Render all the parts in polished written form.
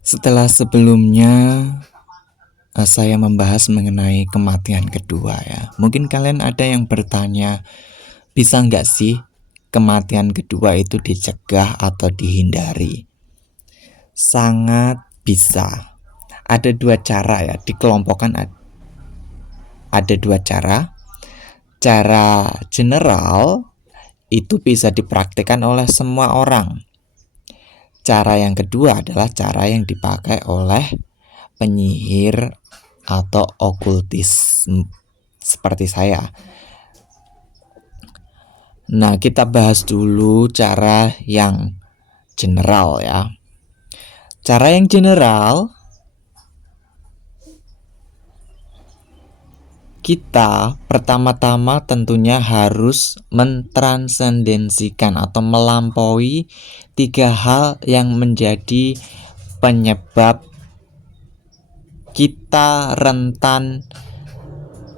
Setelah sebelumnya saya membahas mengenai kematian kedua ya. Mungkin kalian ada yang bertanya, bisa nggak sih kematian kedua itu dicegah atau dihindari? Sangat bisa. Ada dua cara ya, dikelompokkan ada dua cara. Cara general itu bisa dipraktikkan oleh semua orang. Cara yang kedua adalah cara yang dipakai oleh penyihir atau okultis seperti saya. Nah, kita bahas dulu cara yang general ya. Cara yang general, kita pertama-tama tentunya harus mentransendensikan atau melampaui 3 hal yang menjadi penyebab kita rentan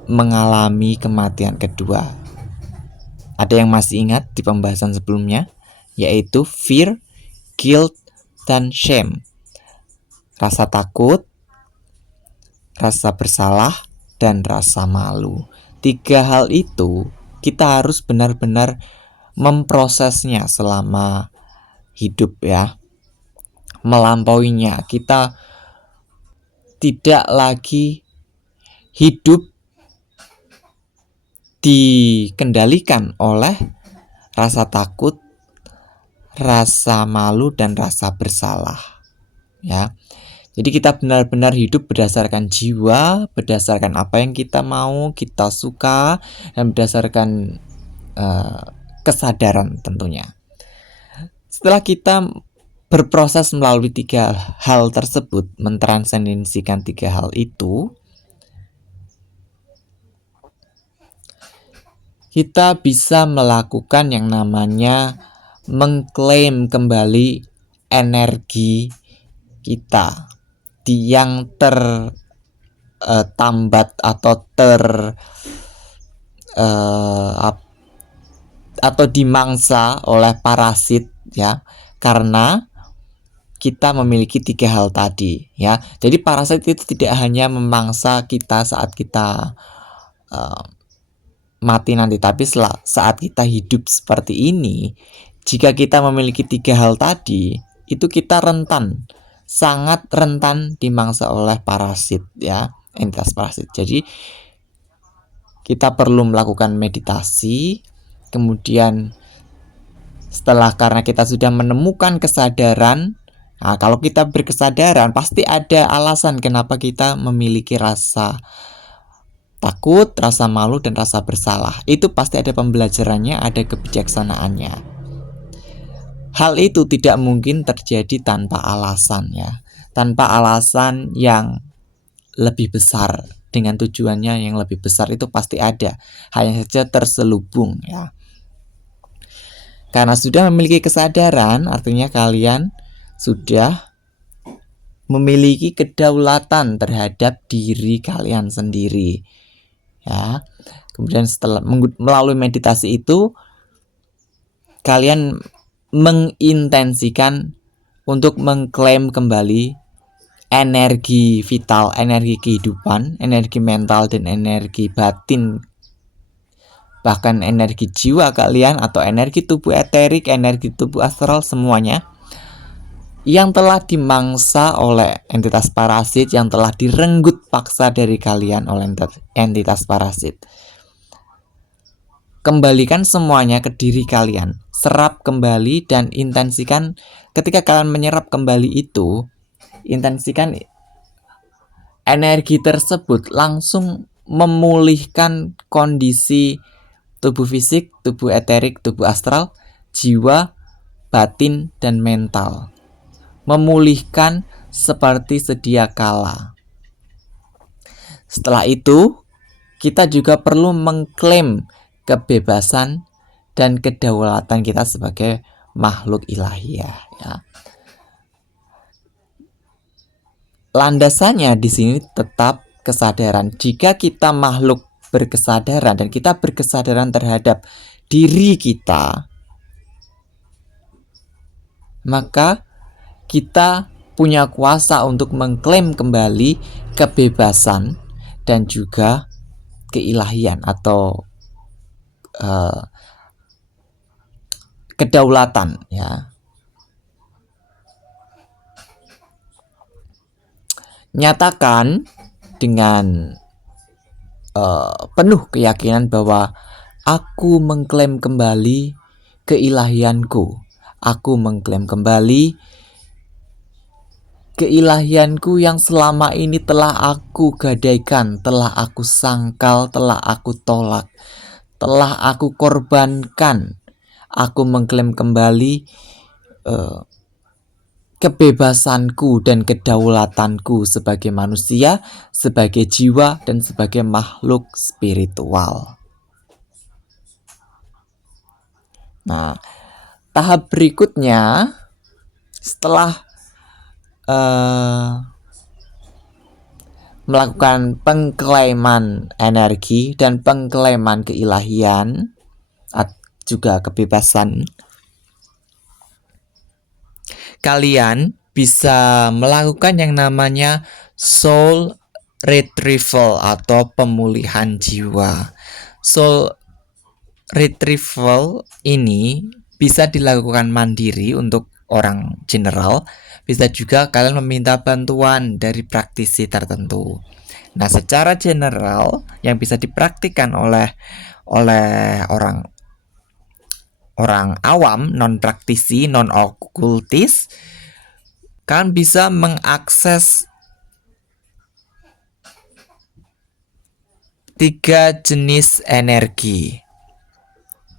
mengalami kematian kedua. Ada yang masih ingat di pembahasan sebelumnya? Yaitu fear, guilt, dan shame. Rasa takut, rasa bersalah, dan rasa malu. 3 hal itu kita harus benar-benar memprosesnya selama hidup ya. Melampauinya. Kita tidak lagi hidup dikendalikan oleh rasa takut, rasa malu, dan rasa bersalah ya. Jadi kita benar-benar hidup berdasarkan jiwa, berdasarkan apa yang kita mau, kita suka, dan berdasarkan kesadaran tentunya. Setelah kita berproses melalui 3 hal tersebut, mentransendensikan 3 hal itu, kita bisa melakukan yang namanya mengklaim kembali energi kita yang tertambat atau atau dimangsa oleh parasit ya, karena kita memiliki 3 hal tadi ya. Jadi parasit itu tidak hanya memangsa kita saat kita mati nanti, tapi saat kita hidup seperti ini, jika kita memiliki 3 hal tadi, itu kita rentan, sangat rentan dimangsa oleh parasit ya, entitas parasit. Jadi kita perlu melakukan meditasi. Kemudian karena kita sudah menemukan kesadaran, nah kalau kita berkesadaran pasti ada alasan kenapa kita memiliki rasa takut, rasa malu, dan rasa bersalah. Itu pasti ada pembelajarannya, ada kebijaksanaannya. Hal itu tidak mungkin terjadi tanpa alasan ya. Tanpa alasan yang lebih besar, dengan tujuannya yang lebih besar itu pasti ada. Hanya saja terselubung ya. Karena sudah memiliki kesadaran, artinya kalian sudah memiliki kedaulatan terhadap diri kalian sendiri ya. Kemudian setelah melalui meditasi itu, kalian mengintensikan untuk mengklaim kembali energi vital, energi kehidupan, energi mental, dan energi batin, bahkan energi jiwa kalian atau energi tubuh eterik, energi tubuh astral, semuanya yang telah dimangsa oleh entitas parasit, yang telah direnggut paksa dari kalian oleh entitas parasit. Kembalikan semuanya ke diri kalian, serap kembali dan intensikan. Ketika kalian menyerap kembali itu, intensikan energi tersebut langsung memulihkan kondisi tubuh fisik, tubuh eterik, tubuh astral, jiwa, batin, dan mental. Memulihkan seperti sedia kala. Setelah itu, kita juga perlu mengklaim kebebasan dan kedaulatan kita sebagai makhluk ilahiyah ya. Landasannya di sini tetap kesadaran. Jika kita makhluk berkesadaran dan kita berkesadaran terhadap diri kita, maka kita punya kuasa untuk mengklaim kembali kebebasan dan juga keilahian atau kedaulatan, ya. Nyatakan dengan penuh keyakinan bahwa aku mengklaim kembali keilahianku. Aku mengklaim kembali keilahianku yang selama ini telah aku gadaikan, telah aku sangkal, telah aku tolak, telah aku korbankan. Aku mengklaim kembali kebebasanku dan kedaulatanku sebagai manusia, sebagai jiwa, dan sebagai makhluk spiritual. Nah, tahap berikutnya setelah melakukan pengklaiman energi dan pengklaiman keilahian, juga kebebasan, kalian bisa melakukan yang namanya soul retrieval atau pemulihan jiwa. Soul retrieval ini bisa dilakukan mandiri untuk orang general, bisa juga kalian meminta bantuan dari praktisi tertentu. Nah, secara general yang bisa dipraktikkan oleh orang awam, non praktisi, non okultis, kalian bisa mengakses 3 jenis energi,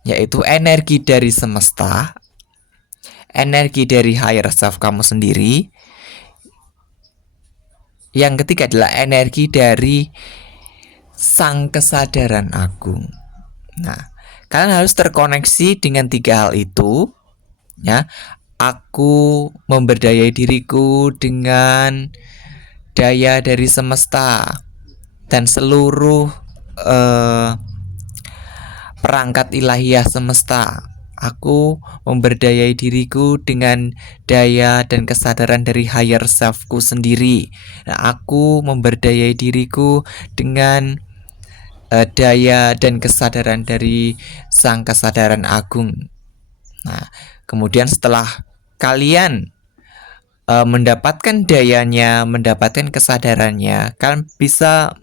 yaitu energi dari semesta, energi dari higher self kamu sendiri, yang ketiga adalah energi dari sang kesadaran agung. Nah, kalian harus terkoneksi dengan 3 hal itu, ya. Aku memberdayai diriku dengan daya dari semesta dan seluruh perangkat ilahiyah semesta. Aku memberdayai diriku dengan daya dan kesadaran dari higher selfku sendiri. Nah, aku memberdayai diriku dengan daya dan kesadaran dari sang kesadaran agung. Nah, kemudian setelah kalian mendapatkan dayanya, mendapatkan kesadarannya, kalian bisa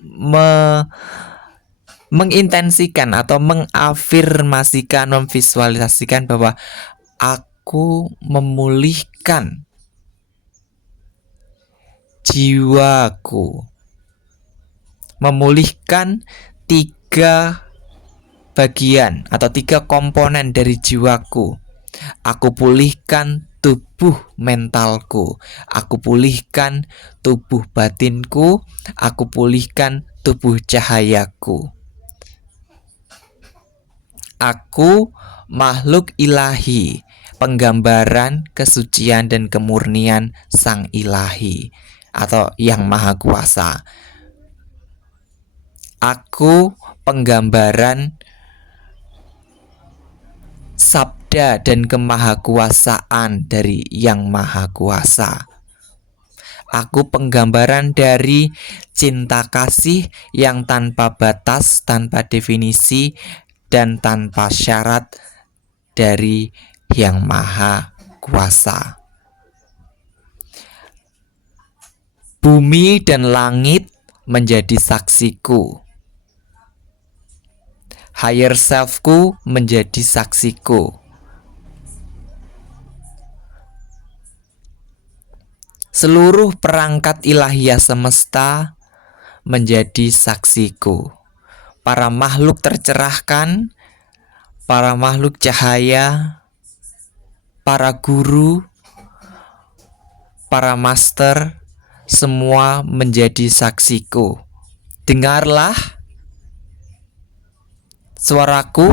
mengintensikan atau mengafirmasikan, memvisualisasikan bahwa aku memulihkan jiwaku, memulihkan 3 bagian atau 3 komponen dari jiwaku. Aku pulihkan tubuh mentalku, aku pulihkan tubuh batinku, aku pulihkan tubuh cahayaku. Aku makhluk ilahi, penggambaran kesucian dan kemurnian sang ilahi atau yang maha kuasa. Aku penggambaran sabda dan kemahakuasaan dari yang maha kuasa. Aku penggambaran dari cinta kasih yang tanpa batas, tanpa definisi, dan tanpa syarat dari yang maha kuasa. Bumi dan langit menjadi saksiku. Higher selfku menjadi saksiku. Seluruh perangkat ilahiyah semesta menjadi saksiku. Para makhluk tercerahkan, para makhluk cahaya, para guru, para master, semua menjadi saksiku. Dengarlah, suaraku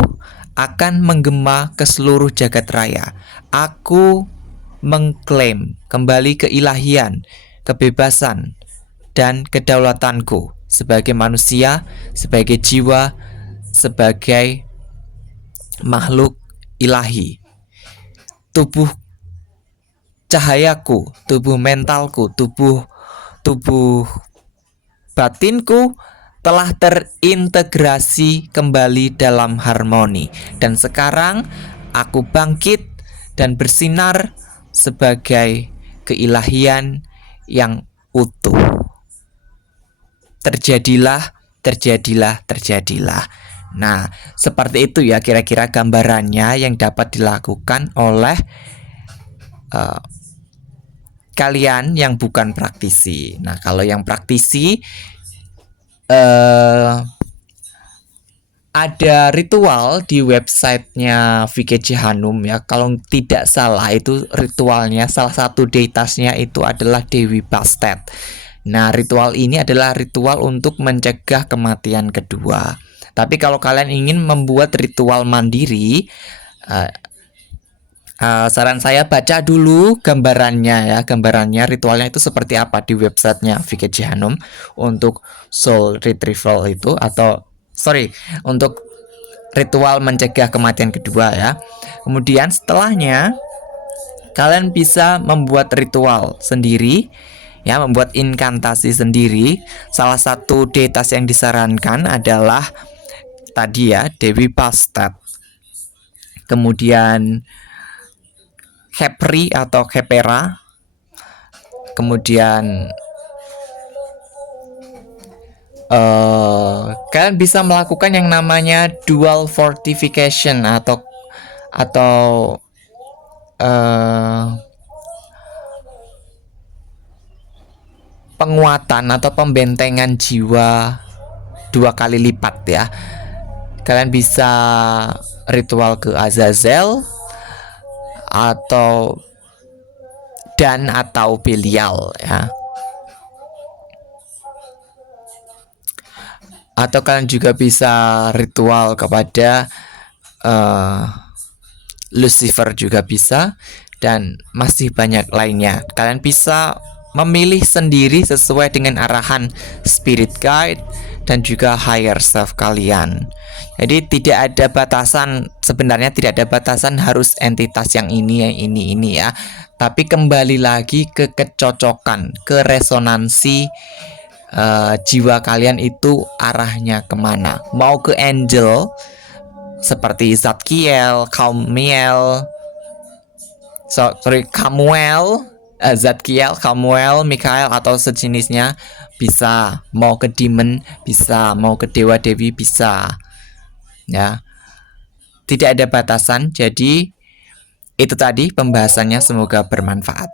akan menggema ke seluruh jagat raya. Aku mengklaim kembali keilahian, kebebasan, dan kedaulatanku sebagai manusia, sebagai jiwa, sebagai makhluk ilahi. cahayaku, tubuh mentalku, tubuh batinku telah terintegrasi kembali dalam harmoni. Dan sekarang aku bangkit dan bersinar sebagai keilahian yang utuh. Terjadilah. Nah, seperti itu ya kira-kira gambarannya yang dapat dilakukan oleh kalian yang bukan praktisi. Nah, kalau yang praktisi ada ritual di websitenya VKJ Hanum ya. Kalau tidak salah itu ritualnya, salah satu deitasnya itu adalah Dewi Bastet. Nah, ritual ini adalah ritual untuk mencegah kematian kedua. Tapi kalau kalian ingin membuat ritual mandiri, saran saya baca dulu gambarannya ya. Gambarannya ritualnya itu seperti apa di websitenya VKJ Hanum untuk soul retrieval itu, atau untuk ritual mencegah kematian kedua ya. Kemudian setelahnya kalian bisa membuat ritual sendiri ya, membuat inkantasi sendiri. Salah satu deitas yang disarankan adalah tadi ya, Dewi Bastet. Kemudian Khepri atau Khepera. Kemudian kalian bisa melakukan yang namanya dual fortification atau penguatan atau pembentengan jiwa 2 kali lipat ya. Kalian bisa ritual ke Azazel atau Belial ya. Atau kalian juga bisa ritual kepada Lucifer juga bisa, dan masih banyak lainnya. Kalian bisa memilih sendiri sesuai dengan arahan spirit guide dan juga higher self kalian. Jadi tidak ada batasan, sebenarnya tidak ada batasan harus entitas yang ini ya. Tapi kembali lagi ke kecocokan, ke resonansi jiwa kalian itu arahnya kemana. Mau ke angel seperti Zadkiel, Zadkiel, Kamuel, Mikael atau sejenisnya bisa. Mau ke demon bisa, mau ke dewa-dewi bisa ya. Tidak ada batasan. Jadi itu tadi pembahasannya, semoga bermanfaat.